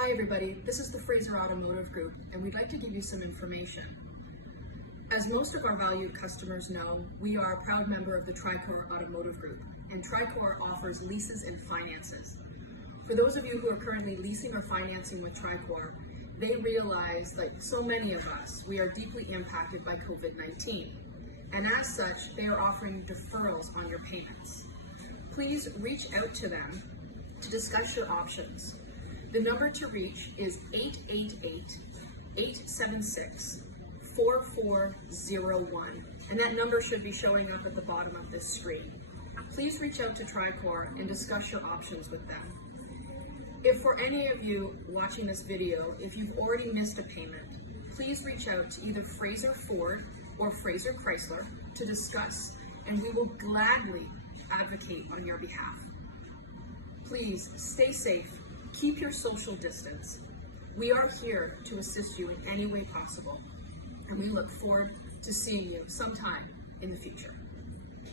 Hi everybody, this is the Fraser Automotive Group, and we'd like to give you some information. As most of our valued customers know, we are a proud member of the Tricor Automotive Group, and Tricor offers leases and finances. For those of you who are currently leasing or financing with Tricor, they realize, like so many of us, we are deeply impacted by COVID-19, and as such, they are offering deferrals on your payments. Please reach out to them to discuss your options. The number to reach is 888-876-4401, and that number should be showing up at the bottom of this screen. Please reach out to Tricor and discuss your options with them. If for any of you watching this video, if you've already missed a payment, please reach out to either Fraser Ford or Fraser Chrysler to discuss, and we will gladly advocate on your behalf. Please stay safe. Keep your social distance. We are here to assist you in any way possible, and we look forward to seeing you sometime in the future.